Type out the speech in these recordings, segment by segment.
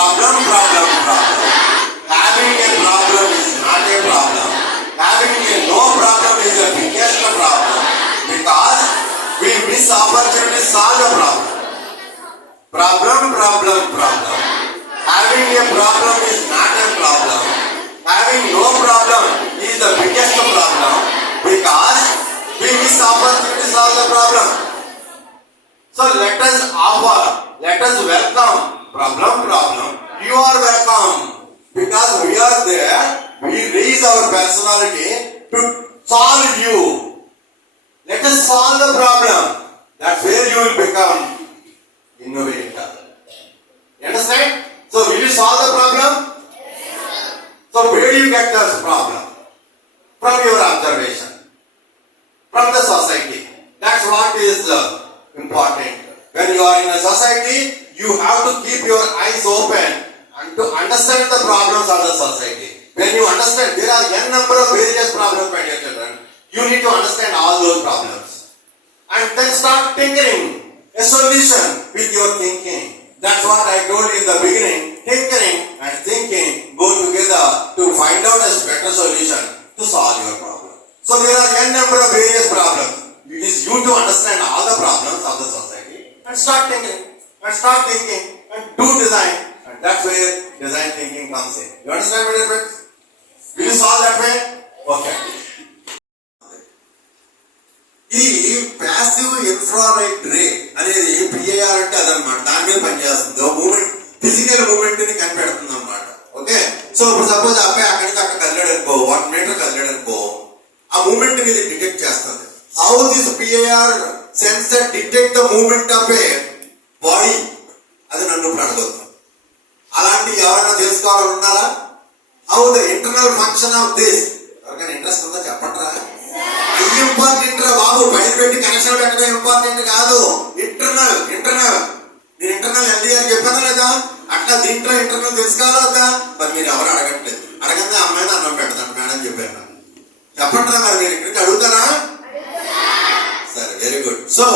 Problem, problem, problem. Having a problem is not a problem. Having a no problem is the biggest problem because we miss opportunity to solve the problem. Problem, problem, problem. Having a problem is not a problem. Having no problem is the biggest problem because we miss opportunity to solve the problem. So let us offer, let us welcome. Problem, problem. You are welcome because we are there. We raise our personality to solve you. Let us solve the problem. That's where you will become innovator. You understand? So will you solve the problem? Yes. So where do you get this problem? From your observation, from the society. That's what is important. When you are in a society, you have to keep your eyes open and to understand the problems of the society. When you understand, there are n number of various problems, my dear children. You need to understand all those problems. And then start tinkering a solution with your thinking. That's what I told you in the beginning. Tinkering and thinking go together to find out a better solution to solve your problem. So there are n number of various problems. It is you to understand all the problems of the society and start thinking and start thinking and do design, and that's where design thinking comes in. You understand, my dear friends? Will you solve that way? Okay. ఈ passive infrared రే అనేది పిఐఆర్ అంటే అదనమాట. దాని మీద పనిచేస్తుంది. Moment, physical moment ని కనిపెడుతుంది అనమాట. ఓకే. సో ఇప్పుడు సపోజ్ అబ్బాయి అక్కడి నుంచి అక్కడ కదిలాడు అనుకో, 1 మీటర్ కదిలాడు అనుకో, ఆ మూమెంట్ ని డిటెక్ట్ చేస్తుంది. How this PIR sensor detect the movement of a body, అది నన్ను అడగదు. అలాంటి ఎవరైనా తెలుసుకోవాలని ఉన్నారా? How the internal function of this, ఎవరికైనా ఇంట్రెస్ట్ ఉందో చెప్పండి రా. ఇంపార్టెంట్ రా బాబు, బయట పెట్టి కనెక్షన్ పెట్టడం ఇంపార్టెంట్ కాదు. ఇంటర్నల్ నేను ఇంటర్నల్ ఎల్డీఆర్ చెప్పాను లేదా? అట్లా దీంట్లో ఇంటర్నల్ తెలుసుకోవాలా వద్దా? మరి మీరు ఎవరు అడగట్లేదు. అడగందే అమ్మాయిని అన్నం పెడతాను మేడం చెప్పాను. చెప్పండి రా, మరి మీరు ఇక్కడి నుంచి అడుగుతారా? సరే, వెరీ గుడ్. సో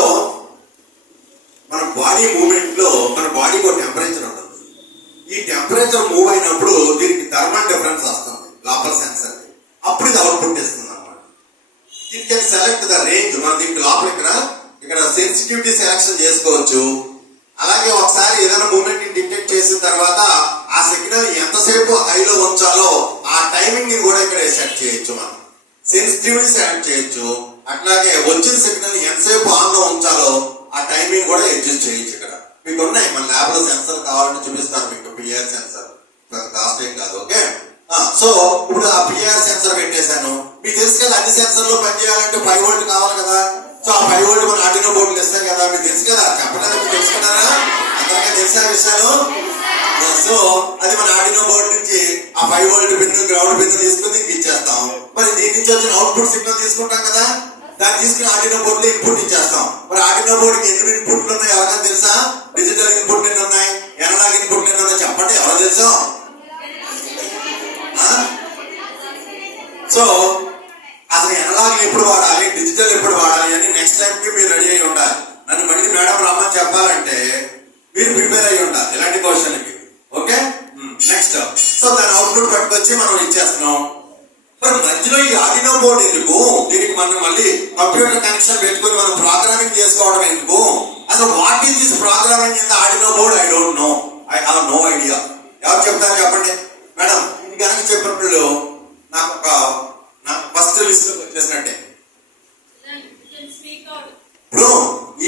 మన బాడీ మూవ్మెంట్ లో మన బాడీకి ఒక టెంపరేచర్ ఉంటుంది. ఈ టెంపరేచర్ మూవ్ అయినప్పుడు దీనికి థర్మల్ డిఫరెన్స్ వస్తుంది లోపల సెన్సర్. అప్పుడు ఇది అవుట్పుట్ ఇస్తుంది అన్నమాట. It can select the range. మనం దీనికి లోపల ఇక్కడ సెన్సిటివిటీ సెలెక్షన్ చేసుకోవచ్చు. అలాగే ఒకసారి ఏదైనా మూవ్మెంట్ ని డిటెక్ట్ చేసిన తర్వాత ఆ సిగ్నల్ ఎంతసేపు హైలో ఉంచాలో ఆ టైమింగ్ ని కూడా ఇక్కడ సెట్ చేయొచ్చు. మనం సెన్సిటివిటీ సెలెక్ట్ చేయొచ్చు. అట్లాగే వచ్చిన సిగ్నల్ ఎంతసేపు ఆన్ లో ఉంచాలో ఆ టైమింగ్ కూడా అడ్జస్ట్ చేయొచ్చు. ఇక్కడ మీకు ఉన్నాయి, మన ల్యాబ్ లో సెన్సర్ కావాలంటే చూపిస్తాను మీకు. పిఆర్ సెన్సర్ కాస్ట్ ఏం కాదు. ఓకే. సో ఇప్పుడు ఆ పిఆర్ సెన్సర్ పెట్టేశాను. మీకు తెలుసు కదా, అన్ని సెన్సర్లు పనిచేయాలంటే 5 వోల్ట్ కావాలి కదా. సో ఆ 5 వోల్ట్ మన ఆర్డినో బోర్డులు ఇస్తాయి కదా, మీకు తెలుసు కదా. చెప్పడానికి మీకు తెలుసుకున్నారా? అందరికీ తెలిసిన విషయాలు. సో అది మన ఆర్డినో బోర్డు నుంచి ఆ 5 వోల్ట్ పిన్, గ్రౌండ్ పిన్ తీసుకుని ఇచ్చేస్తాం. మరి దీని నుంచి వచ్చిన అవుట్పుట్ సిగ్నల్ తీసుకుంటాం కదా, దాన్ని తీసుకుని ఆర్డినో బోర్డులో ఇన్పుట్ ఇచ్చేస్తాం. మరి ఆర్డినో బోర్డుకి ఎన్ని ఇన్పుట్లు ఉన్నాయి ఎవరికైనా తెలుసా? డిజిటల్ ఇన్పుట్ ఎన్ని ఉన్నాయి, ఎనలాగ్ ఇన్పుట్ ఎన్ని ఉన్నాయి చెప్పండి, ఎవరు తెలుసా? సో అసలు ఎనలాగ్ ఎప్పుడు వాడాలి, డిజిటల్ ఎప్పుడు వాడాలి అని నెక్స్ట్ టైం కి మీరు రెడీ అయి ఉండాలి. నన్ను మళ్ళీ మేడం రమ్మని చెప్పాలంటే మీరు ప్రిపేర్ అయ్యి ఉండాలి ఇలాంటి క్వశ్చన్లకి. ఓకే. నెక్స్ట్, సో దాని అవుట్పుట్ పట్టుకొచ్చి మనం ఇచ్చేస్తున్నాం. మరి మధ్యలో ఈ ఆర్డినో బోర్డు ఎందుకు? దీనికి మనం మళ్ళీ కంప్యూటర్ కనెక్షన్ పెట్టుకుని మనం ప్రోగ్రామింగ్ చేసుకోవడం ఎందుకు? అసలు what is this programming in the Arduino board? I don't know, I have no idea. ఎవరు చెప్తారు చెప్పండి మేడం. ఇది కనుక చెప్పినప్పుడు నాకు ఫస్ట్ లిస్ట్ వచ్చేసినట్టే. ఇప్పుడు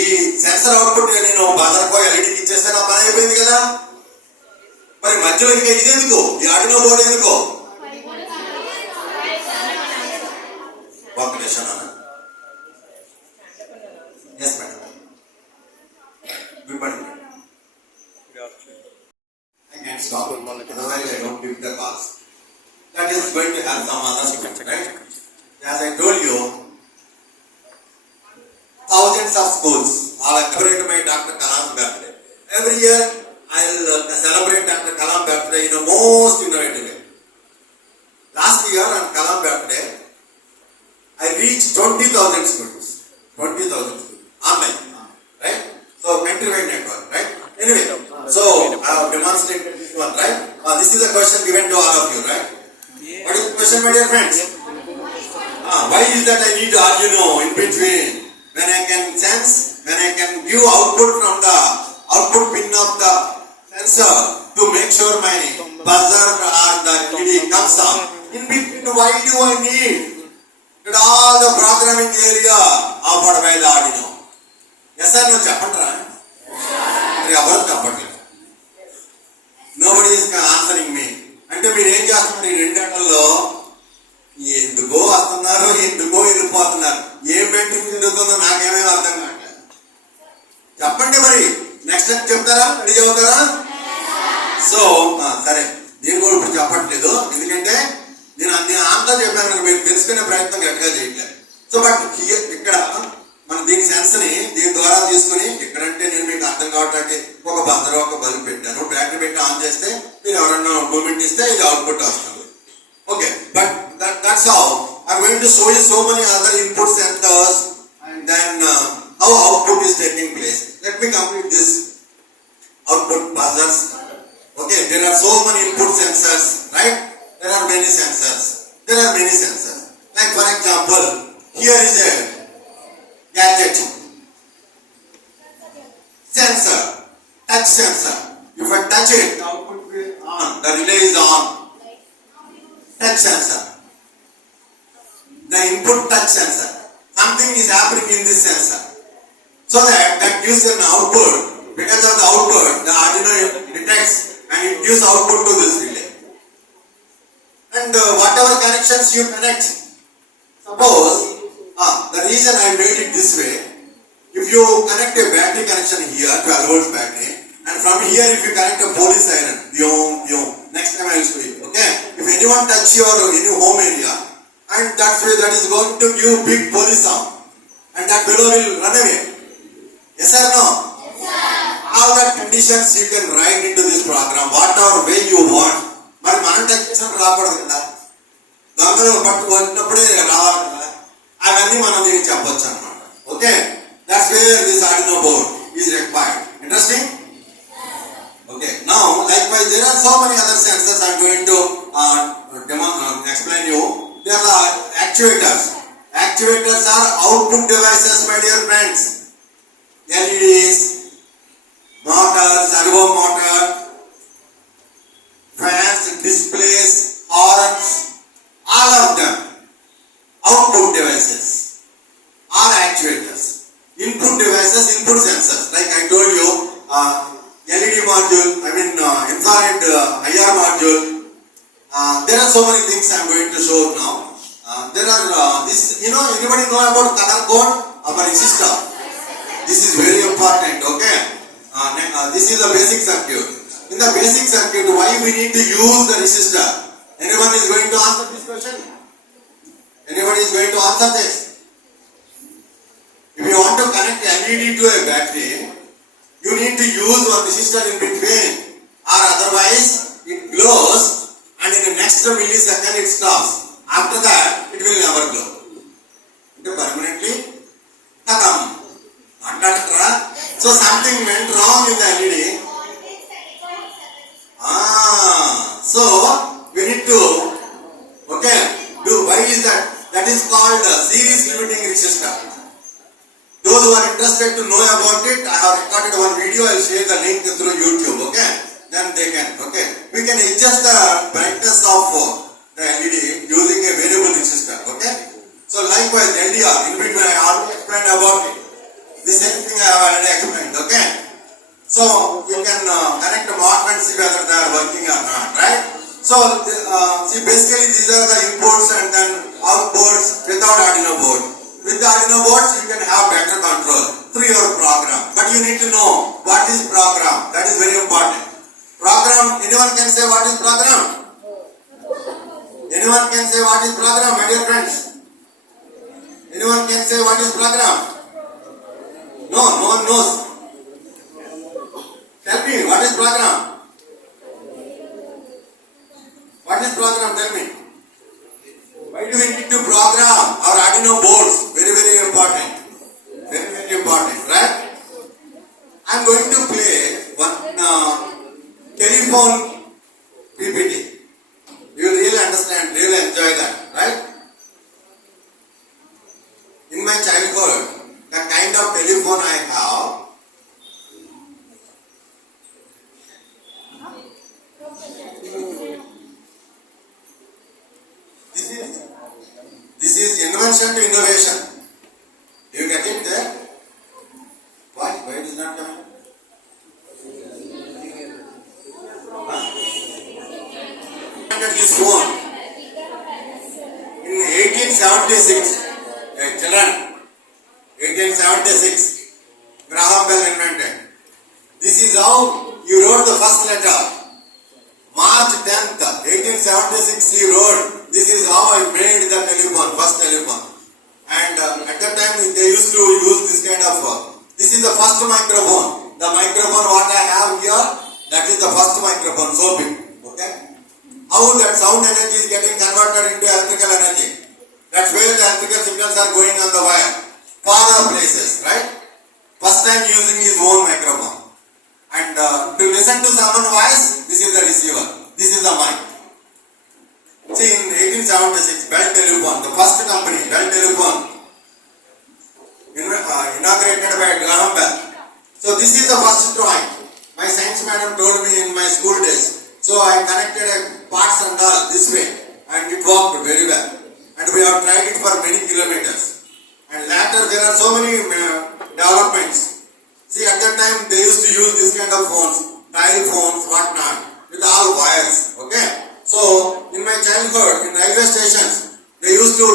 ఈ సెన్సర్ అవుట్పుట్ నేను బజర్కో ఎల్ఈడికి ఇచ్చేస్తే నా పని అయిపోయింది కదా. మరి మధ్యలో ఇంకా ఇది ఎందుకు? ఈ ఆర్డినో బోర్డు ఎందుకు? ఒక్క నిమిషం అన్న. Yes madam. Good morning. I can stop. Otherwise I don't give the calls. That is going to have some other students, right? As I told you, thousands of schools are celebrated by Dr. Kalam's birthday. Every year I will celebrate Dr. Kalam's birthday in the most innovative way. Last year on Kalam's birthday, I reached 20,000 students. 20,000 students. Online. Right? So, countrywide network, right? Anyway, so I have demonstrated this one, right? This is a question given to all of you, right? What is the question, my dear friends? Why is that I need Arduino in between? When I can sense, when I can give output from the output pin of the sensor to make sure my buzzer or the LED comes up. In between, why do I need all the programming area offered by the Arduino? Yes or no? Chapandra? Nobody is answering me. అంటే మీరు ఏం చేస్తున్నారు ఈ రెండేళ్లలో? ఎందుకో వస్తున్నారు, ఎందుకో వెళ్ళిపోతున్నారు. ఏం పెట్టి తిరుగుతుందో నాకేమేమి అర్థం కావట్లేదు. చెప్పండి మరి, నెక్స్ట్ టైం చెప్తారా? రెడీ అవుతారా? సో సరే, నేను కూడా ఇప్పుడు చెప్పట్లేదు, ఎందుకంటే నేను అంతా చెప్పాను, మీరు తెలుసుకునే ప్రయత్నం గట్టిగా చేయట్లేదు. సో బట్ ఇక్కడ మనం దీని సెన్స్ ని దీని ద్వారా తీసుకుని ఎక్కడంటే నేను మీకు అర్థం కావడానికి ఒక బజర్ ఒక బల్బ్ పెట్టాను, బ్యాటరీ పెట్టి ఆన్ చేస్తే మీరు ఎవరన్నా మూమెంట్ ఇస్తే ఇది అవుట్పుట్ వస్తుంది. Okay, but that's how I'm going to show you so many other input sensors and then how output is taking place. Let me complete this output buzzers. Okay, there are so many input sensors, right? There are many sensors. Like for example, here is a gadget sensor, touch sensor. If I touch it, the output will on, the relay is on. Touch sensor, the input touch sensor. Something is happening in this sensor, so that gives an output. Because of the output, the Arduino detects and it gives output to this relay. And whatever connections you connect, suppose the reason I made it this way, if you connect a battery connection here, 12 volts battery, and from here if you connect a police siren, next time I will show you, okay? If anyone touch your any home area, and that is going to give big police sound, and that fellow will run away. Yes or no? Yes, sir. All the conditions you can write into this program, whatever way you want. మరి మనం టచ్ చేసినప్పుడు రాకూడదు కదా, దొంగలు పట్టుకున్నప్పుడే రావాలి కదా, అవన్నీ మనం దీనికి చెప్పొచ్చు అన్నమాట. Okay, that's where this Arduino board is required. Interesting? Okay, now likewise there are so many other sensors I am going to explain you. There are actuators. Actuators are output devices, my dear friends. LEDs, motor, servo motor, fans, displays, horns, all of them output devices are actuators. Input devices, input sensors. Like I told you, LED module, infrared IR module. There are so many things I am going to show now. There are this, anybody know about color code of a resistor? This is very important, okay? This is the basic circuit. In the basic circuit, why we need to use the resistor? Anyone is going to answer this question? Anybody is going to answer this? If you want to connect LED to a battery, you need to use one resistor in between, or otherwise it glows and in the next millisecond it stops. After that, it will never glow. Permanently, takam. So something went wrong in the LED. So we need to, do. Why is that? That is called series limiting resistor. Those who are interested to know about it, I have recorded one video. I will share the link through YouTube. Okay, then they can. Okay, we can adjust the brightness of the LED using a variable resistor. Okay, so likewise LDR. In between, I already explained about it. The same thing I have already explained. Okay, so you can connect the mod and see whether they are working or not. Right. So see, basically these are the inputs and then outputs without Arduino board. With the Arduino boards, you can have better control through your program. But you need to know what is program. That is very important. Program, anyone can say what is program? Anyone can say what is program, my dear friends? Anyone can say what is program? No one knows. Tell me, what is program? What is program? Tell me. Why do we need to program our Arduino boards? Very, very important. Very, very important, right? I am going to play one telephone invention to innovation. Do you get it there? Why? Why it is not coming? This phone in 1876. Children, 1876, Graham Bell invented. This is how he wrote the first letter. March 10th, 1876, he wrote, this is how I made the telephone, first telephone. And at that time, they used to use this kind of, this is the first microphone. The microphone what I have here, that is the first microphone, so big. Okay? How that sound energy is getting converted into electrical energy. That's where the electrical signals are going on the wire. Far places, right? First time using his own microphone. And to listen to someone's voice, this is the receiver. This is the mic. See, in 1876, Bell Telephone, the first company, Bell Telephone, inaugurated by Graham Bell. So this is the first drawing. My science madam told me in my school days. So I connected parts and all this way, and it worked very well. And we have tried it for many kilometers. And later there are so many developments. See, at that time they used to use this kind of phones, dial phones, whatnot, with all wires. Okay. So in my childhood, in railway stations, they used to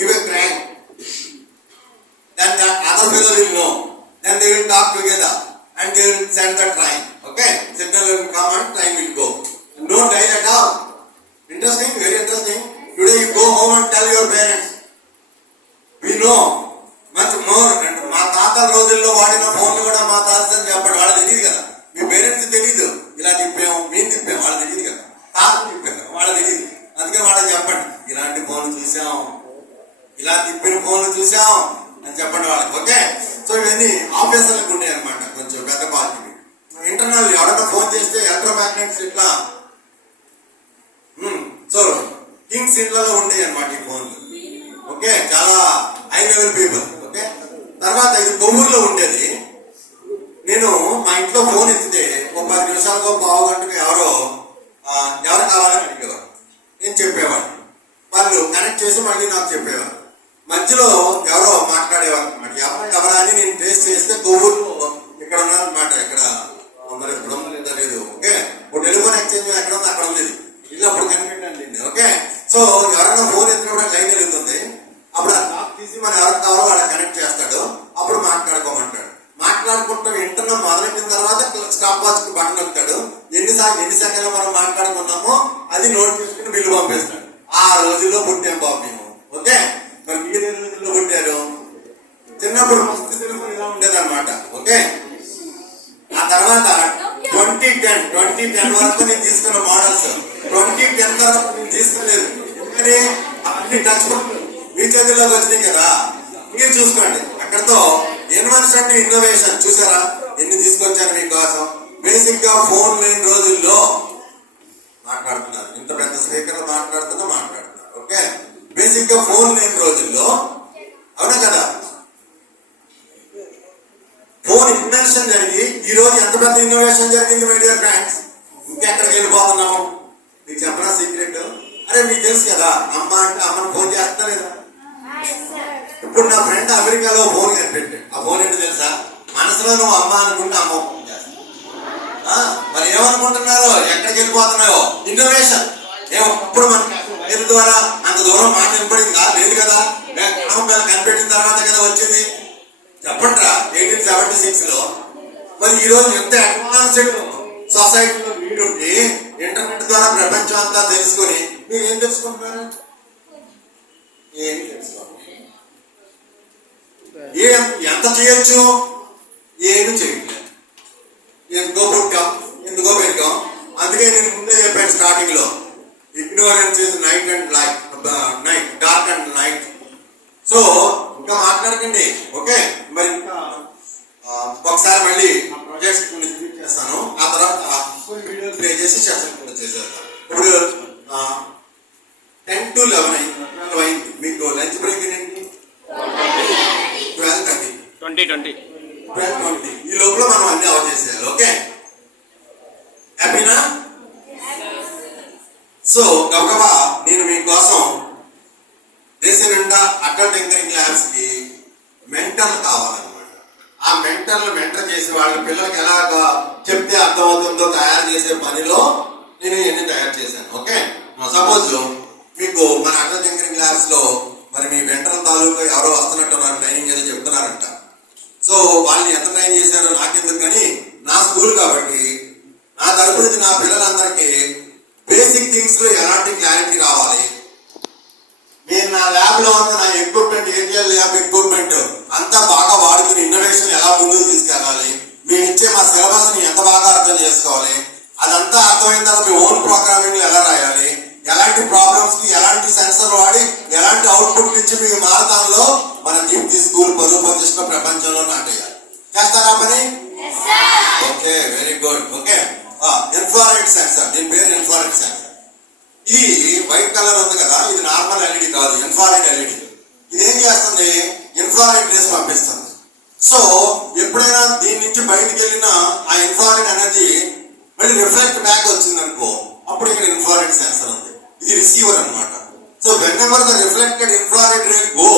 give a crank. Then the other fellow will know. Then they will talk together and they will send the train. Okay. Signal will come and train will go. And don't dial at all. Interesting, very interesting. Today you go home and tell your parents. We know much more. And మా తాతల రోజుల్లో వాడిన ఫోన్లు కూడా మా తాతని చెప్పండి, వాళ్ళకి తెలియదు కదా. మీ పేరెంట్స్ తెలియదు, ఇలా తిప్పాము, మేము తిప్పాము, వాళ్ళకి తెలియదు కదా. తాత తిప్పారు, వాళ్ళకి తెలియదు. అందుకే వాళ్ళకి చెప్పండి, ఇలాంటి ఫోన్లు చూసాం, ఇలా తిప్పిన ఫోన్లు చూసాం అని చెప్పండి వాళ్ళకి. ఓకే. సో ఇవన్నీ ఆఫీసర్లకు ఉండే అనమాట, కొంచెం పెద్ద పార్టీ. ఇంటర్నల్ ఎవరైనా ఫోన్ చేస్తే ఎలక్ట్రోమాగ్నెట్స్ ఇట్లా సో కింగ్స్ ఇంట్లలో ఉండేవి అనమాట ఈ ఫోన్లు. ఓకే. చాలా హై లెవెల్ పీపుల్. ఓకే. తర్వాత ఇది కొవ్వూరులో ఉండేది. నేను మా ఇంట్లో ఫోన్ ఎత్తితే ఒక 10 నిమిషాలకు పావు గంటకు ఎవరు కావాలని అడిగేవారు. నేను చెప్పేవాడు, వాళ్ళు కనెక్ట్ చేసి మళ్ళీ నాకు చెప్పేవారు. మధ్యలో ఎవరో మాట్లాడేవారు అనమాట. ఎవరా అని నేను టేస్ట్ చేస్తే కొవ్వూరులో ఇక్కడ ఉన్నారనమాట. ఇక్కడ మరి బ్రహ్మ లేదు. ఓకే. ఒక టెలిఫోన్ ఎక్స్చేంజ్ ఎక్కడ ఉంది అక్కడ ఉంది. ఇల్లు అప్పుడు కనిపెట్టండి. ఓకే. సో ఎవరైనా ఫోన్ ఎత్తినప్పుడు లైన్ వెళ్తుంది. అప్పుడు ఆ టాప్ తీసి మనం ఎవరికి కావాలో వాళ్ళకి కనెక్ట్ చేస్తాడు. అప్పుడు మాట్లాడుకోమంటాడు. మాట్లాడుకుంటాం. ఇంటర్నల్ మొదలెట్టిన తర్వాత స్టాప్ వాచ్ కి బటన్ నొక్కుతాడు. ఎన్ని సెకండ్లు మనం మాట్లాడుకున్నామో అది నోట్ చేసుకుని బిల్లు పంపిస్తాడు. ఆ రోజుల్లో పుట్టాం బాబు మేము. ఓకే. మరి మీరు ఏ రోజుల్లో పుట్టారు? చిన్నప్పుడు మస్తు టెలిఫోన్ ఇలా ఉండేదన్నమాట. ఓకే. ఆ తర్వాత 2010 వరకు నేను తీసుకున్న మోడల్స్ 2010 వరకు నేను తీసుకోలేదు. ఎందుకని అన్ని టచ్ మీ చేతుల్లోకి వచ్చినాయి కదా. మీరు చూసుకోండి. అక్కడతో ఇన్వెన్షన్ టు ఇన్నోవేషన్ చూసారా ఎన్ని తీసుకొచ్చాను మీకోసం. బేసిక్ గా ఫోన్ లేని రోజుల్లో మాట్లాడుతున్నారు. ఇంత పెద్ద స్పీకర్ మాట్లాడుతున్నారు. ఓకే. బేసిక్ గా ఫోన్ లేని రోజుల్లో, అవునా కదా, ఫోన్ ఇన్వెన్షన్ జరిగి ఈ రోజు ఎంత పెద్ద ఇన్నోవేషన్ జరిగింది మై డియర్ ఫ్రెండ్స్. ఇంకెక్కడికి వెళ్ళిపోతున్నాము మీకు చెప్పనా సీక్రెట్. అరే మీకు తెలుసు కదా, అమ్మ అంటే అమ్మని ఫోన్ చేస్తా లేదా. ఇప్పుడు నా ఫ్రెండ్ అమెరికాలో ఫోన్ కనిపెట్టాడు. ఆ ఫోన్ ఏంటో తెలుసా? మనసులో నువ్వు అమ్మ అనుకుంటే అమ్మ ఫోన్ చేస్తా. మరి ఏమనుకుంటున్నారో, ఎక్కడికి వెళ్ళిపోతున్నాయో. ఇన్నోవేషన్. ఇప్పుడు మనకి వైర్ ద్వారా అంత దూరం మాట వినపడిందా? లేదు కదా. కనిపెట్టిన తర్వాత కదా వచ్చింది. చెప్పండిరా 1876 లో. మరి ఈ రోజు ఎంత అడ్వాన్స్డ్ సొసైటీలో వీడుండి ఇంటర్నెట్ ద్వారా ప్రపంచం అంతా తెలుసుకొని మీరు ఏం తెలుసుకుంటున్నారు? ఏం తెలుసుకోవాలి. ఎంత చేయొచ్చు? ఏమి చేయట్లేదు. ఎందుకో పుట్టాం, ఎందుకో పెరిగాం. అందుకే నేను ముందే చెప్పాను స్టార్టింగ్ లో, ignorance is night and night, dark and night. So ఇంకా మాట్లాడకండి. ఓకే. మరి ఇంకా ఒకసారి మళ్ళీ ప్రాజెక్ట్స్ ట్వీట్ చేస్తాను. ఆ తర్వాత వీడియో ప్లే చేసి సెషన్ కూడా చేసేస్తాను. ఇప్పుడు 10 to 11 అయింది. మీకు లంచ్ బ్రేక్ ఏంటి? 12:30. 12:20. ఈ లోపల మనం అన్ని ఆఫ్ చేసేయాలి. ఓకే. హ్యాపీనా? సో గబగబా నేను మీకోసం దేశం నిండా అక్కడ అడల్ట్ టింకరింగ్ ల్యాబ్స్ కి మెంటర్ కావాలన్నమాట. ఆ మెంటర్ చేసి వాళ్ళ పిల్లలకి ఎలాగా చెప్తే అర్థమవుతుందో తయారు చేసే పనిలో నేను ఇవన్నీ తయారు చేశాను. ఓకే, సపోజ్ మీకు మన అడల్ట్ టింకరింగ్ ల్యాబ్స్ లో మరి మీ మెంటర్ తాలూకా ఎవరో వస్తున్నట్టున్నారు, ట్రైనింగ్ ఏదో చెప్తున్నారంట. సో వాళ్ళని ఎంత ట్రైన్ చేశారో నాకెందుకు, కానీ నా స్కూల్ కాబట్టి నా తరపు నుంచి నా పిల్లలందరికీ బేసిక్ థింగ్స్ లో ఎలాంటి క్లారిటీ రావాలి, నేను నా ల్యాబ్ లో ఉన్న నా ఎక్విప్మెంట్ ఏరియల్ ల్యాబ్ ఎక్విప్మెంట్ అంతా బాగా వాడుకుని ఇన్నోవేషన్ ఎలా ముందుకు తీసుకెళ్ళాలి, మేము ఇచ్చే మా సిలబస్ ని ఎంత బాగా అర్థం చేసుకోవాలి, అదంతా అర్థమైన తర్వాత మీ ఓన్ ప్రోగ్రామింగ్ ఎలా రాయాలి, ఎలాంటి ప్రాబ్లమ్స్ కి ఎలాంటి సెన్సర్ వాడి ఎలాంటి అవుట్పుట్ ఇచ్చి మీ మారతాన్లో మన దీప్తి స్కూల్ పరువు ప్రతిష్ట ప్రపంచంలో నాటేయాలి. చేస్తారా పని? Okay, very good. Okay, infrared sensor, దీని పేరు ఇన్ఫ్రారెడ్ సెన్సర్. ఇది వైట్ కలర్ ఉంది కదా, ఇది నార్మల్ ఎల్ఈడి కాదు, ఇన్ఫ్రారెడ్ ఎల్ఈడి. ఇది ఏం చేస్తుంది? ఇన్ఫ్రారెడ్ రేస్ పంపిస్తుంది. సో ఎప్పుడైనా దీని నుంచి బయటికి వెళ్ళిన ఆ ఇన్ఫ్రారెడ్ ఎనర్జీ మళ్ళీ రిఫ్లెక్ట్ బ్యాక్ వచ్చింది అనుకో, అప్పుడు ఇక్కడ ఇన్ఫ్రారెడ్ సెన్సర్ ఉంది. ఇది రిసీవర్ అన్నమాట. So whenever the reflected infrared ray go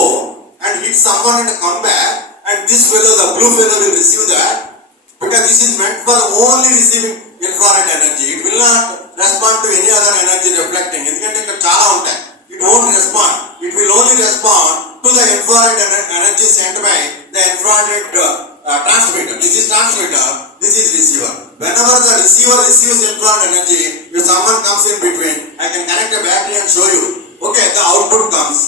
and hit someone and come back, and this fellow, the blue fellow, will receive that, because this is meant for only receiving infrared energy. It will not respond to any other energy reflecting. ఎందుకంటే ఇక్కడ చాలా ఉంటాయి. It won't respond. It will only respond to the infrared energy sent by the infrared transmitter. This is transmitter, this is receiver. Whenever the receiver receives infrared energy, if someone comes in between, I can connect a battery and show you. Okay, the output comes.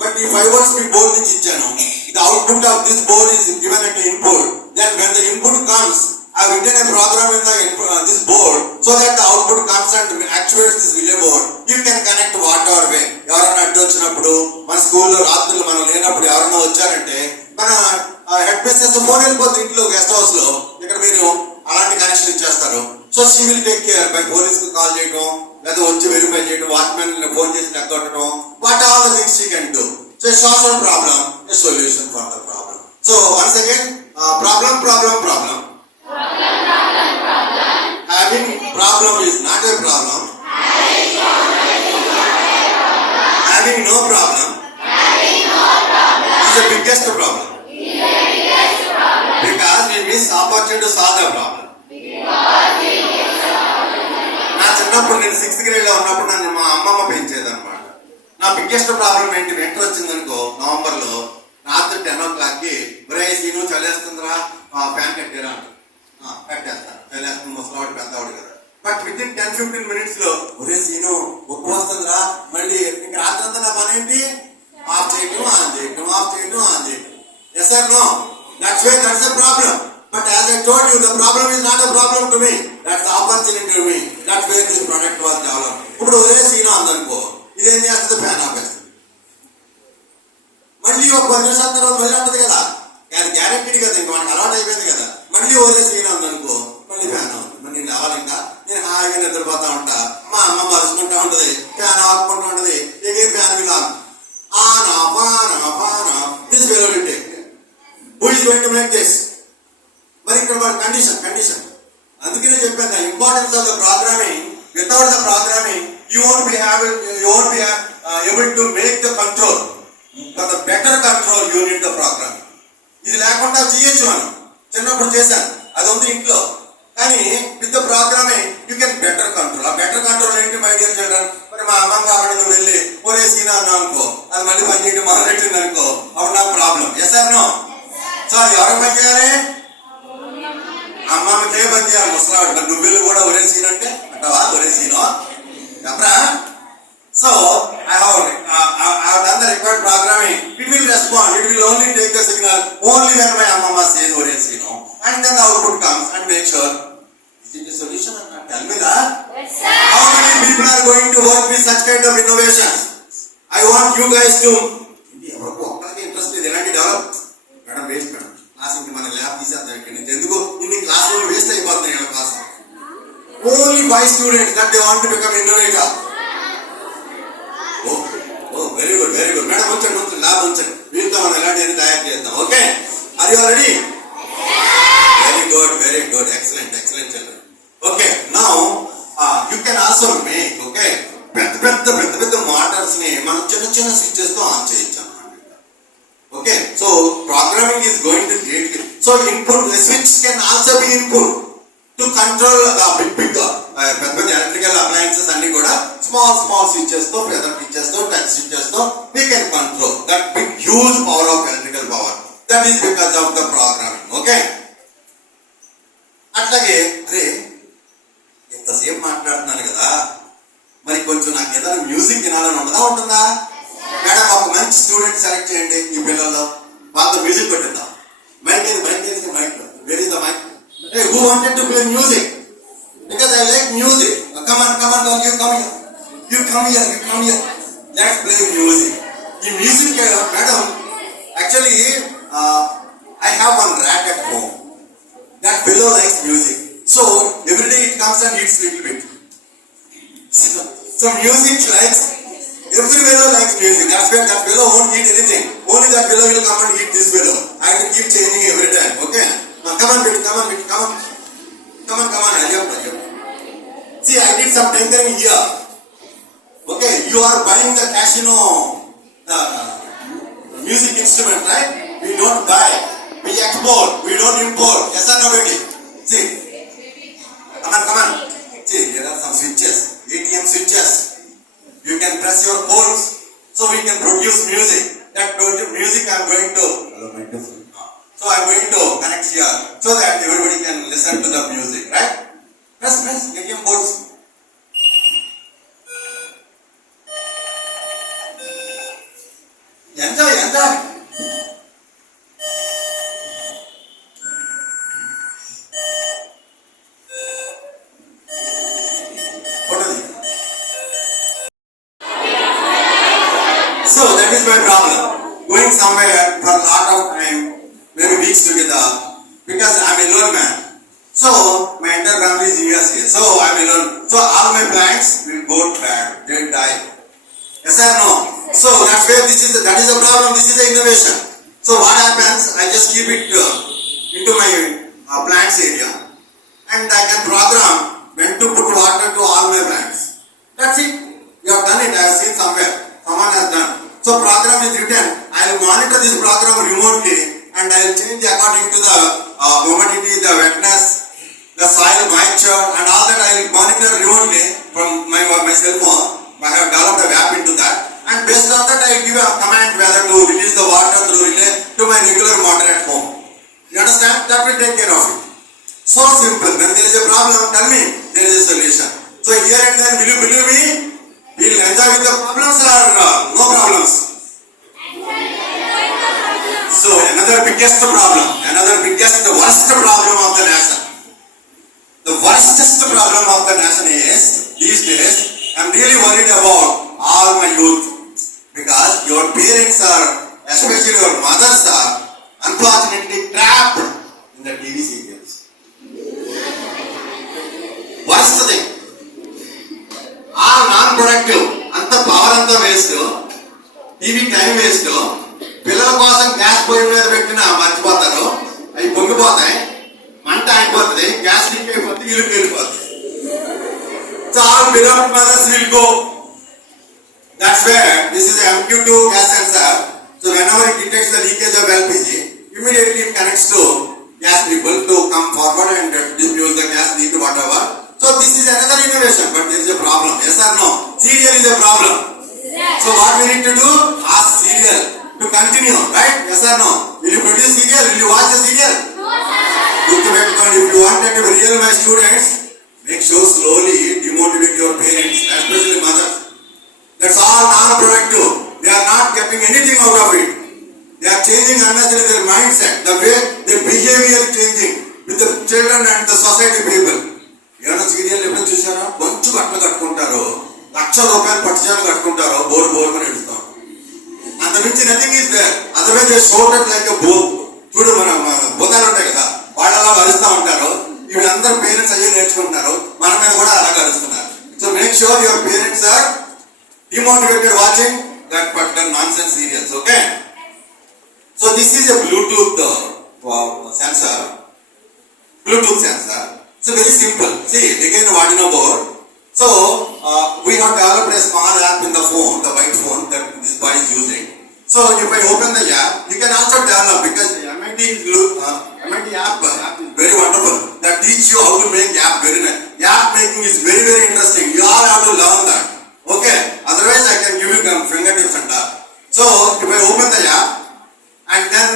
But if I was to board నుంచి ఇచ్చాను, the output of this board is given at input. Then when the input comes, I have written a program in this board so that the output comes and actuates this relay board. You can connect whatever way. ఎవరైనా అడ్డు వచ్చినప్పుడు, మన స్కూల్లో రాత్రులు మనం లేనప్పుడు ఎవరైనా వచ్చారంటే మన హెడ్ మిస్సెస్ ఫోన్ వెళ్ళిపోతుంది ఇంట్లో గెస్ట్ హౌస్ లో, ఇక్కడ మీరు అలాంటి కనెక్షన్ ఇచ్చేస్తారు. So she will take care by police కు కాల్ చేయడం, లేదా వచ్చి వెరిఫై చేయడం, వాచ్మెన్ ఫోన్ చేసి నెగ్గొట్టడం, what all the things she can do. So solve the problem, a solution for the problem. So once again, problem having problem is not a problem. Having no problem is the biggest problem. Because we miss opportunity to solve the problem. నా చిన్నప్పుడు నేను 6th grade లో ఉన్నప్పుడు నన్ను మా అమ్మమ్మ పెంచేది అనమాట. నా బిగ్గెస్ట్ ప్రాబ్లం ఏంటి, వింటర్ వచ్చిందనుకో నవంబర్ లో రాత్రి 10 o'clock కి సీను చలేస్తుందిరా ఫ్యాన్ కట్టారా అంట. కట్టేస్తా, చలేస్తుంది, ముసలావాడు పెద్దవాడు కదా. బట్ విత్ ఇన్ 10-15 minutes లో ఒరే సీను ఉప్పు వస్తుందిరా, మళ్ళీ ఇంక రాత్రంతా నా పని ఏంటి, ఆఫ్ చేయటం ఆన్ చేయటం, ఆఫ్ చేయటం ఆన్ చేయటం. Yes or no? That's why that's a problem. But as I told you, the problem is not a problem to me. That's the opportunity to me. That's where this product was developed. ఇప్పుడు ఒరే సీను అందనుకో, ఇదేం చేస్తుంది, ఫ్యాన్ ఆపేస్తుంది. మళ్ళీ ఒక 10 నిమిషాల తర్వాత మళ్ళీ ఉంటుంది కదా, అది గ్యారెంటీడ్ కదా, ఇంకా మనకు అలవాటు అయిపోయింది కదా. మళ్ళీ ఒరే సీను అందనుకో, మళ్ళీ ఫ్యాన్ అవుతుంది. మరి నేను అవ్వాలి, ఇంకా నేను హాయిగా నిద్రపోతా ఉంటా, మా అమ్మ మరుచుకుంటా ఉంటది, ఫ్యాన్ ఆపుకుంటూ ఉంటది, ఏం ఫ్యాన్ మీద on off on off on off. This will only take. Who is going to make this? మరి ఇక్కడ మన కండిషన్. అందుకనే చెప్పాను, importance of the programming. Without the programming you won't be able to make the control. For the better control you need the programming. ఇది లేకుండా చేయొచ్చు, మనం చిన్నప్పుడు చేశాను, అది ఉంది ఇంట్లో. కానీ with the programming you can better control. ఆ బెటర్ కంట్రోల్ ఏంటి మై డియర్ చిల్డ్రన్? మరి మా అమ్మ కాబట్టి నువ్వు వెళ్ళి ఒరే సీనా అన్నా అనుకో, అది మళ్ళీ పని చేయడం మొదలెట్టింది అనుకో, అప్పుడు నాకు problem. Yes or no? So ఎవరికి పని చేయాలి? అమ్మమ్మకే పని చేయాలి, ముసలాడు. మరి నువ్వు కూడా ఒరే సీన్ అంటే అంటావా? ఒరే సీను చెప్పరా? So I have done the required programming. It will respond. It will only take the signal only when my mama says "Ore Sino," and then the output comes and make sure. Is it a solution or not? Tell me that. Yes, sir. How many people are going to work with such kind of innovations? I want you guys to. ఎవరికి ఒక్కరికి ఇంట్రెస్ట్ లేదు ఎలాంటి develop. Madam waste madam, class ఇంక మన ల్యాబ్ తీసేద్దాం ఇక్కడ నుంచి. ఎందుకు ఇన్ని క్లాస్ రూమ్ వేస్ట్ అయిపోతున్నాయి ఇలా class. Only by students that they want to become innovator. Very good madam, ఉంచండి ల్యాబ్ ఉంచండి, వీళ్ళతో మనం ఎలాంటి తయారు చేద్దాం. Okay, are you ready? Very good excellent children. Okay, now you can also make. Okay, పెద్ద మోటార్స్ ని మనం చిన్న స్విచ్చెస్ తో ఆన్ చేయొచ్చు అన్నమాట. Okay, so programming is going to create. So input, the switch can also be input to control the big పెద్ద electrical appliances అన్ని కూడా స్మాల్ స్విచెస్ తో పెద్ద స్విచెస్ తో టచ్ స్విచెస్ తో we can control that big huge power of electrical power. That is because of the programming. Okay, అట్లాగే అరే ఇంతసేపు మాట్లాడుతున్నాను కదా, మరి కొంచెం నాకు ఏదైనా మ్యూజిక్ వినాలని ఉంటుందా? మేడం ఒక మంచి స్టూడెంట్ సెలెక్ట్ చేయండి ఈ పిల్లల్లో, వాళ్ళతో మ్యూజిక్ కొట్టిద్దాం. Mike where is the mike? Who wanted to play music? Because I like music. Come on you come here let's play music. ఈ music madam actually I have one rat at home. That fellow likes music. So every day it comes and eats little bit. So music likes, every fellow likes music. That's why that fellow won't eat anything. Only that fellow will come and eat this fellow. I will keep changing every time. Okay? Now come on. Ajab. See, I did some tinkering here. Okay, you are buying the casino music instrument, right? We don't buy. We export, we don't import. Yes or no, baby? See, come on. See, there are some switches, ATM switches. You can press your codes, so we can produce music. That music I'm going to. So I'm going to connect here, so that everybody can listen to the music, right? Press ATM codes. Enjoy. So that is my problem. Going somewhere for a lot of time, maybe weeks together, because I'm a alone man. So my entire family is USA. So I'm alone. So all my plants will go bad. They'll die. Yes or no? So that's where that is the problem. This is the innovation. So what happens? I just keep it into my plants area, and I can program when to put water to all my plants. That's it. You have done it. I have seen somewhere. Someone has done. So program is written. I will monitor this program remotely, and I will change according to the humidity, the wetness, the soil moisture, and all that I will monitor remotely from my cell phone. I have developed a app into that, and based on that I will give a command whether to release the water through relay to my regular motor at home. You understand? That will take care of it. So simple. When there is a problem, tell me there is a solution. So here and there, will you believe me? We will enjoy with the problems or no problems? So another biggest problem, worst problem of the nation. The worstest problem of the nation is, these days, I am really worried about all my youth, because your parents are, especially your mothers are, unfortunately trapped in the TV serials. Worst thing. All non-productive. అంత పవర్ అంతా waste, TV time waste. పిల్లల కోసం గ్యాస్ పొయ్యి మీద పెట్టినా మర్చిపోతారు, అవి పొంగిపోతాయి, మంట అయిపోతుంది, గ్యాస్ లీక్ అయిపోతుంది, ఇల్లు వెళ్ళిపోతుంది. So all beloved mothers will go. That's where this is a MQ2 gas sensor. So whenever it detects the leakage of LPG, immediately it connects to gas people to come forward and diffuse the gas leak, whatever. So this is another innovation, but there is a problem. Yes or no? Serial is a problem. Yes. So what we need to do? Ask serial to continue, right? Yes or no? Will you produce serial? Will you watch the serial? No, sir. If you wanted to be real, my students, make sure slowly demotivate your parents, especially mothers. That's all non-productive. They are not getting anything out of it. They are changing unnecessarily their mindset, the way their behavior is changing with the children and the society people. ఏమైనా సీరియల్ ఎప్పుడు చూసారా? కొంచెం బట్టలు కట్టుకుంటారు, ₹1,00,000 పట్టుచాలు కట్టుకుంటారు, బోరుమని ఎడుస్తాం. అంత మించి nothing is there. Otherwise they shouted like a bore. చూడు, మన బోధాలు ఉంటాయి కదా, వాళ్ళలా అరుస్తూ ఉంటారు. వీళ్ళందరూ పేరెంట్స్ అయ్యే నేర్చుకుంటున్నారు, మన మీద కూడా అలాగే అరుస్తున్నారు. So make sure your parents are demotivated watching that particular nonsense serials. Okay, so this is a Bluetooth sensor. So very simple. See, again what you know about. So we have developed a small app in the phone, the white phone that this boy is using. So if I open the app, you can also develop because the MIT app is very wonderful. That teach you how to make app very nice. App making is very interesting. You all have to learn that. Okay. Otherwise, I can give you fingertips and that. So if I open the app and then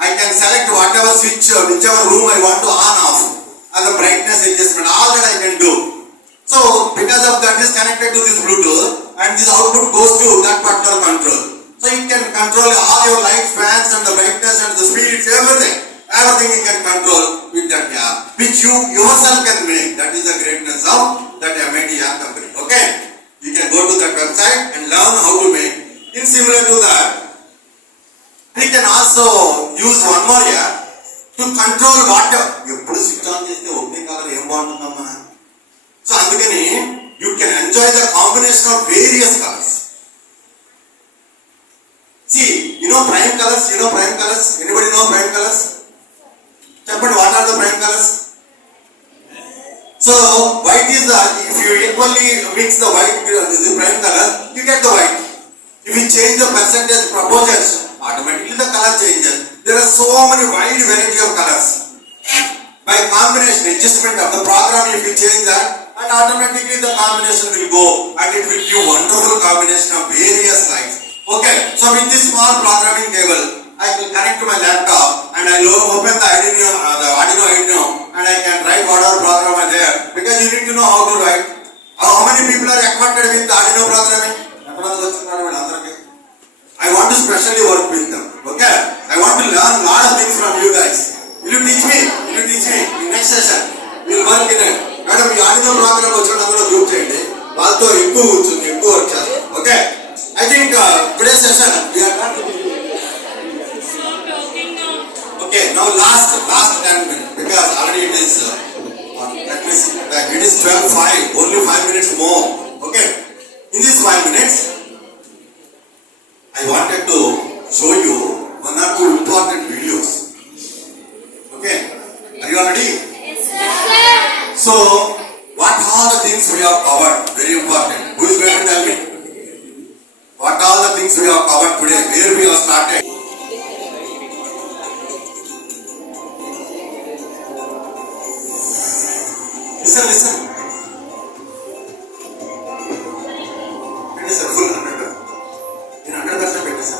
I can select whatever switch, whichever room I want to on off, and the brightness adjustment, all that I can do. So because of that is connected to this Bluetooth and this output goes to that particular control. So you can control all your light fans and the brightness and the speed, everything. Everything you can control with that app, which you yourself can make. That is the greatness of that MIT app company. Okay? You can go to that website and learn how to make. In similar to that, we can also use one more app to control water. ఎప్పుడు switch on చేస్తే ఒకటే కలర్ ఏం బాగుంటుందమ్మా. సో అందుకని you can enjoy the combination of various colors. See, you know prime colors? Anybody know prime colors? Cheppandi, what are the prime colors? So, white is the, if you equally mix the white with the prime color, you get the white. If you change the percentage proportions, automatically the color changes. There are so many wide variety of colors. By combination, adjustment of the program, if you change that, and automatically the combination will go and it will give wonderful combination of various lights. Okay, so with this small programming table, I will connect to my laptop and I will open the Arduino and I can write whatever program are there because you need to know how to write. How many people are acquainted with Arduino programming? I want to specially work with them. Okay, I want to learn a lot of things from you guys. Will you teach me? In next session, we will work in it. Madam, ఈ Arduino program వచ్చినప్పుడు గ్రూప్ చేయండి. వాళ్ళతో ఎక్కువ వచ్చారు. Okay. I think today's session we are done. Okay, now last 10 minutes because already it is it is 12:05. Only 5 minutes more. Okay, in these 5 minutes, I wanted to show you one or two important videos. Okay, are you all ready? Yes, sir. So, what are the things we have covered? Very important. Who is going to tell me? What are the things we have covered today? Where we have started? Listen. It is a full 100%. In 100% it is.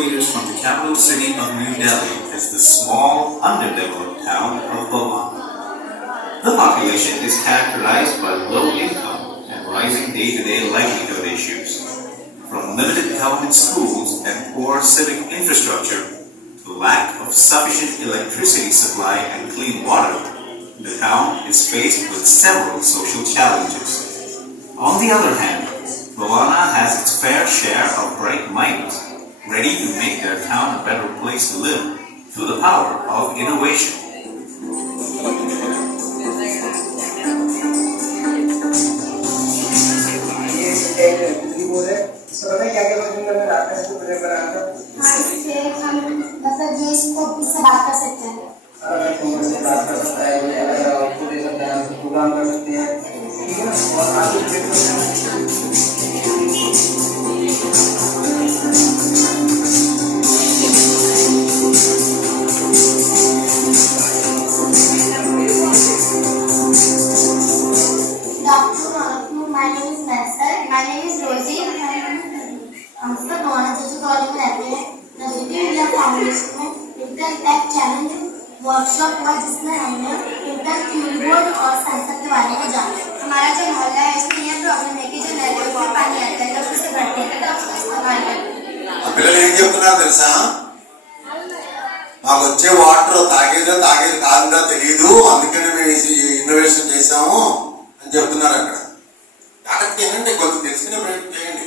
kilometers from the capital city of New Delhi is the small, underdeveloped town of Bhawan. The population is characterized by low income and rising day-to-day livelihood issues. From limited government schools and poor civic infrastructure to lack of sufficient electricity supply and clean water, the town is faced with several social challenges. On the other hand, Bhavana has its fair share of bright minds, ready to make their town a better place to live through the power of innovation. Workshop हुआ जिसमें हमने inter keyboard और सेंसर के बारे में जाना। हमारा जो मोहल्ला है इसमें यह प्रॉब्लम है कि जो नल में पानी आता है लोग उसे भरते हैं तो उसको इस्तेमाल करते हैं। పిల్లలు ఏం చెప్తున్నారు తెలుసా? మాకు వచ్చే వాటర్ తాగేదో కాదో తెలియదు, అందుకనే మేము ఇన్నోవేషన్ చేసాము అని చెప్తున్నారు అక్కడ. అక్కడికి ఏంటంటే కొంచెం తెలుసుకునే ప్రయత్నం చేయండి.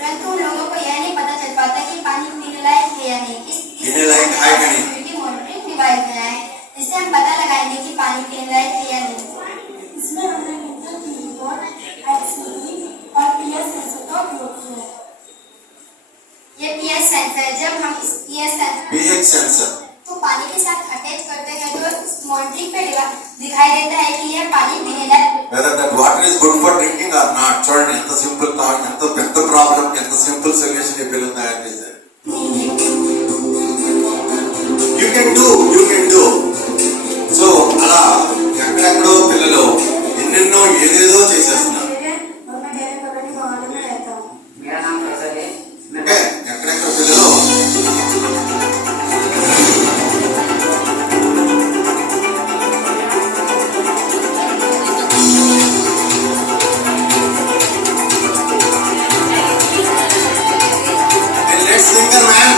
परंतु लोगों को यह नहीं पता चल पाता कि पानी पीने लायक है या नहीं। पीने लायक है या नहीं मॉनिटरिंग डिवाइस बनाए जिससे हम पता लगाएंगे कि पानी पीने लायक है या नहीं। इसमें हमने इंटर कीबोर्ड, एलसीडी और पीएस सेंसर का उपयोग किया। ये पीएस सेंसर जब हम इस पीएस सेंसर तो पानी के साथ अटैच करते हैं तो मॉनिटरिंग पे दिखाई देता है कि यह पानी पीने लायक whether that water is good for drinking or not. చూడండి ఎంత సింపుల్ థాట్, ఎంత పెద్ద ప్రాబ్లం, ఎంత సింపుల్ సొల్యూషన్ ఈ పిల్లలు తయారు చేశారు. యూ కెన్ డూ సో అలా ఎక్కడెక్కడో పిల్లలు ఎన్నెన్నో ఏదేదో చేసేస్తున్నారు. ఓకే, ఎక్కడెక్కడ పిల్లలు singer man.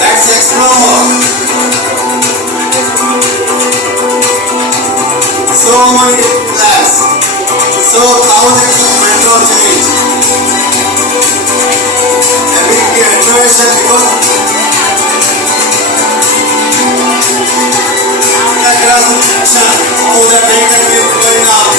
Let's explore. So many labs, so thousands of metro change. A big innovation because across the nation, all the data is going up.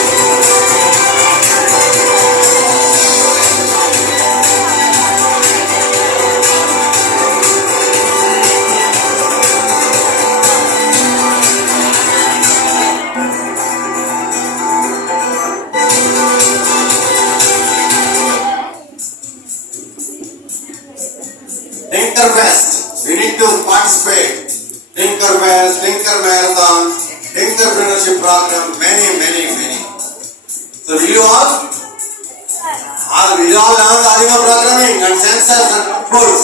Tinkerfest, we need to participate. Tinkerfest, Tinker Marathon, Tinkerpreneurship Program, many. So will you all learn the Adima programming and sensors and tools?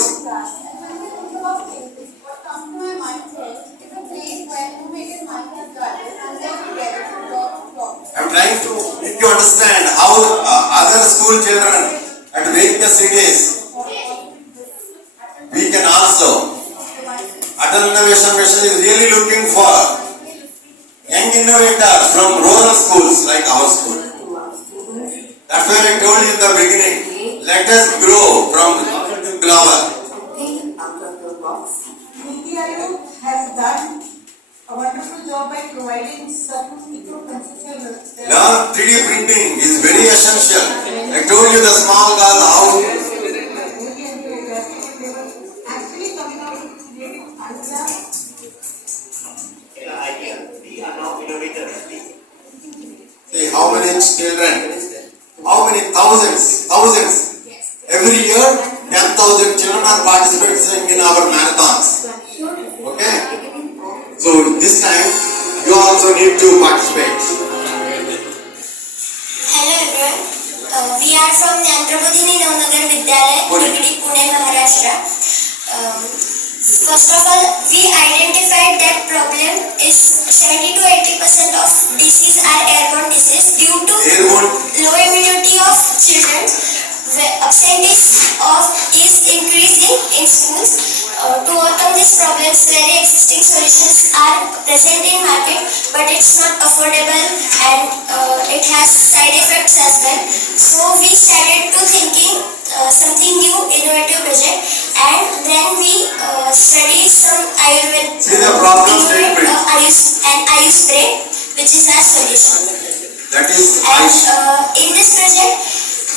I'm trying to make you understand how other school children at various cities we can also. Adult Innovation Mission is really looking for young innovators from rural schools like our school. That's why I told you in the beginning, let us grow from global. Niti Aayog has done a wonderful job by providing certain conceptual. Learn 3D printing is very essential. I told you the small girl how. Actually coming out with creative idea. We are now innovators. See how many children, how many thousands. Every year, 10,000 children are participating in our marathons. Okay? So this time, you also need to participate. We are from Nandrabodhini Navnagar Vidyalaya, Nigadi, Pune, Maharashtra. First of all, we identified that problem is 70 to 80% of disease are airborne disease due to low immunity of children. Absenteeism is increasing in schools. To overcome these problems, very existing solutions are present in market, but it's not affordable and it has side effects as well. So we started to thinking something new, innovative project, and then we study some Ayurveda. See the problem statement. Ayush spray, which is our solution. That is And in this project,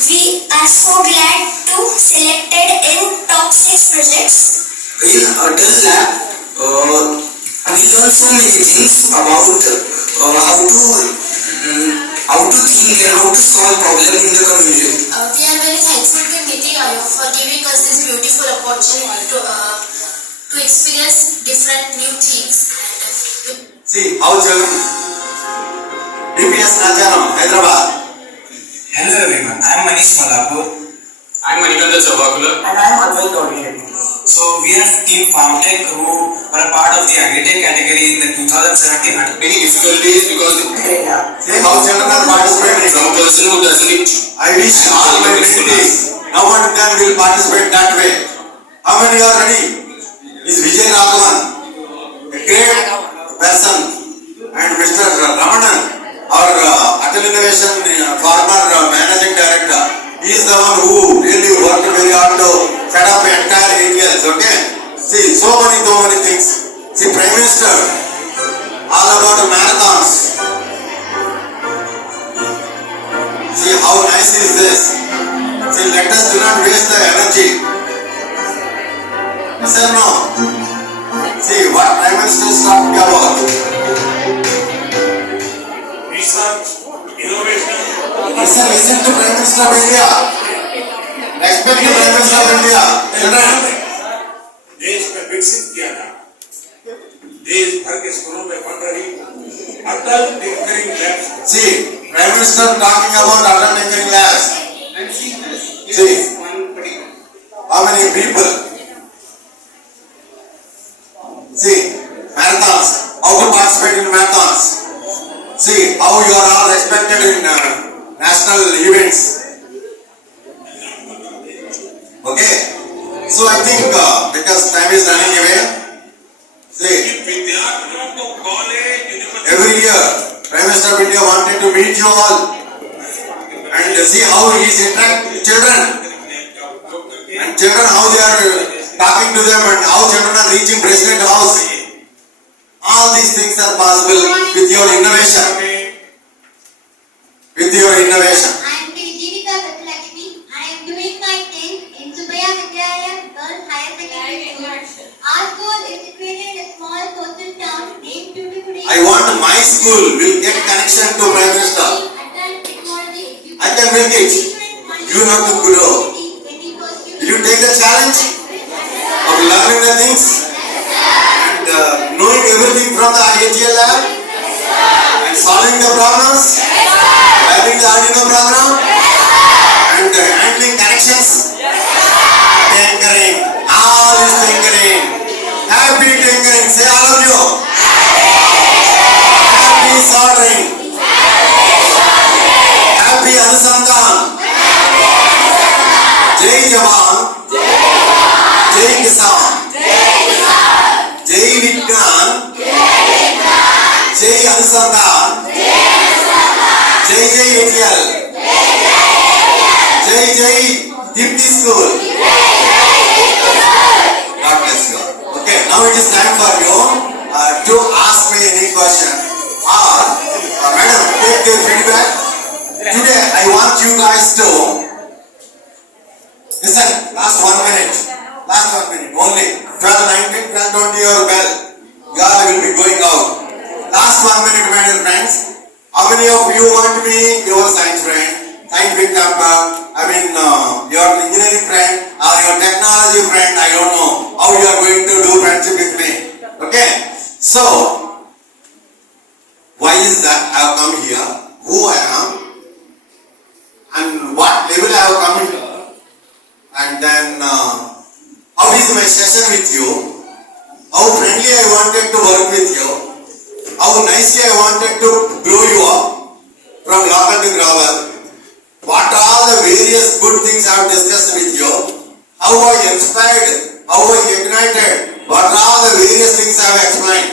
we are so glad to selected in top 6 projects. In Atal Lab, we learn so many things about how to think and how to solve problems in the community. We are very thankful to Niti Aayog for giving us this beautiful opportunity to experience different new things. see how children. DPS Najanam, Hyderabad. Hello everyone, I am Manish Malapur. I am Manikanda Chavakula. And I am Advait Gauri. So we are Team FarmTech who were a part of the Agritech category in the 2017 Many difficulties because See how children are participating. some person who doesn't I wish all my entities now and then will participate that way. How many are ready? Is Vijay Raghavan, a great person, and Mr. Ramanan, our Atal Innovation former managing director. He is the one who really worked very hard to set up entire areas. Okay. See so many things. See Prime Minister, all about marathons. See how nice is this. See, let us do not waste the energy. Yes or no? See what Prime Minister is talking about. Research, innovation. Listen to Prime Minister of India. Respect the Prime Minister of India. Children. देश में विकसित किया था देश भर के स्कूलों में बन रही Atal tinkering labs See, Prime Minister talking about Atal Tinkering Labs. See, how many people? See, marathons. How to participate in marathons. See, how you are all respected in national events. Okay? So I think because time is running away, see, विद्यार्थियों को college every year Prime Minister of India wanted to meet you all and see how he is interacting with children and children how they are talking to them and how children are reaching President House. All these things are possible with your innovation. With your innovation. I am Jeevika Satlakshmi. I am doing my 10th in Subaya Vidyalaya Girls Higher Secondary School. Our school is situated in a small coastal town named Tuticorin. I want my school will get connection to Prime Minister. I can make it. You have to grow. Will you take the challenge of learning the things and knowing everything from the IATL lab and solving the problems, having the Arduino program and handling connections, tinkering, all is tinkering. Happy tinkering, say all of you. Happy soldering. Happy Anusandhan. Jai Jawan. Jai Kisan. Jai Vignan. Jai Anusandhan. Jai Jai ATL. Jai Jai Dipti School. God bless you. Okay, now it is time for you to ask me any question or madam take their feedback. Today I want you guys to listen. Last 1 minute only. 12:19, 12:20 your bell. You all will be going out. Last 1 minute, my dear friends. How many of you want to be your science friend, scientific camper? I mean your engineering friend or your technology friend? I don't know how you are going to do friendship with me. Okay, so why is that I have come here? Who I am and what have come here, and then how is my session with you? How friendly I wanted to work with you? How nicely I wanted to grow you up from local to global? What are all the various good things I have discussed with you? How I inspired? How I ignited? What are all the various things I have explained?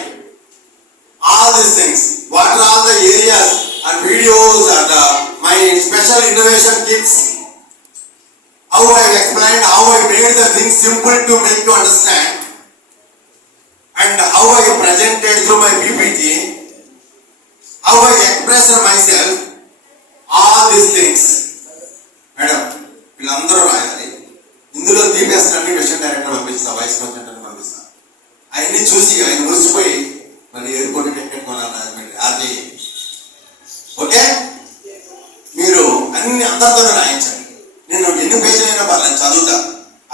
All these things. What are all the areas and videos and my special innovation kits? How I explained, how I made the things simple to make you understand, and how I presented through my PPT, how I expressed myself, all these things. Madam, వీళ్ళందరూ రాయాలి. ఇందులో దీపేసిన అన్ని విషయం డైరెక్టర్ పంపిస్తా, vice president పంపిస్తా. అవన్నీ చూసి ఆయన మురిసిపోయి మళ్ళీ ఎయిర్పోర్ట్ టికెట్ కొనాలి అది. ఓకే, మీరు అన్ని అందరితో రాయించండి. నేను ఎన్ని పేజీలు అయినా పర్లేదు చదువుతా.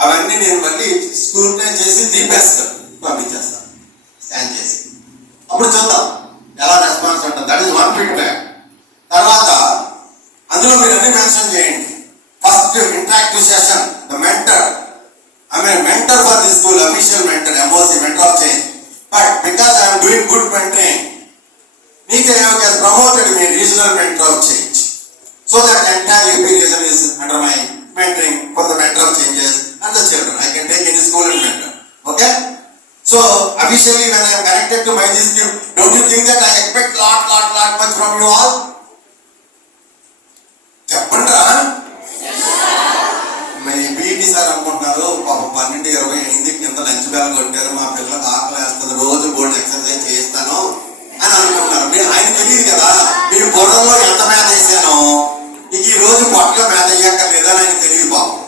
అవన్నీ నేను మళ్ళీ స్క్రూటినైజ్ చేసి దీపేస్తాను, పంపించేస్తాను స్కాన్ చేసి. అప్పుడు చూద్దాం ఎలా రెస్పాన్స్ ఉంటుంది. That is one feedback. తర్వాత అందులో మీరు అన్ని మెన్షన్ చేయండి. First interactive session, the mentor. I mean mentor for this school, official mentor, MOC, mentor of change. But because I'm doing good mentoring, Niti Ayog has promoted me regional mentor of change. So that entire UP region is under my mentoring for the mentor of changes and the children. I can take any school and mentor. Okay? So officially when I am connected to my this team, don't you think that I expect lot much from you all? చెప్పండ్రా. మీ PT sir అనుకుంటున్నారు పాపం 12:20 కింద lunch bag కొట్టారు, మా పిల్లలకు ఆకలి వేస్తుంది, రోజు బోర్డు ఎక్సర్సైజ్ చేయిస్తాను అని అనుకుంటున్నారు. మీరు ఆయన తెలియదు కదా మీరు బుర్రలో ఎంత మేత వేసానో, ఈ రోజు పొట్టలో మేత వేయక్కర్లేదా అని ఆయన తెలియదు పాపం.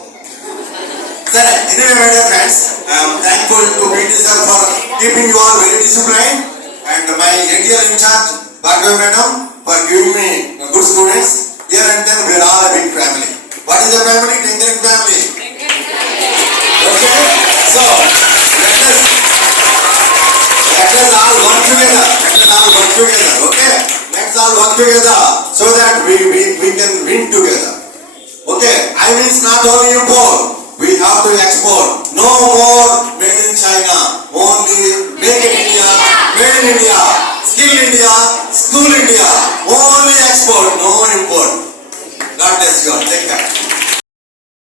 సరే, anyway my dear friends, I'm thankful to PT sir for keeping you all very discipline and my dear incharge Bhargavi madam for giving me good students. Here and then we are all a big family. What is the family? Tinkering family. Okay? So, let us all work together. Okay? Let's all work together so that we can win together. Okay? I mean it's not only import. We have to export. No more made in China. Only make in India, made in India. Skill India, school India, only export, no import. God bless you all. Take care.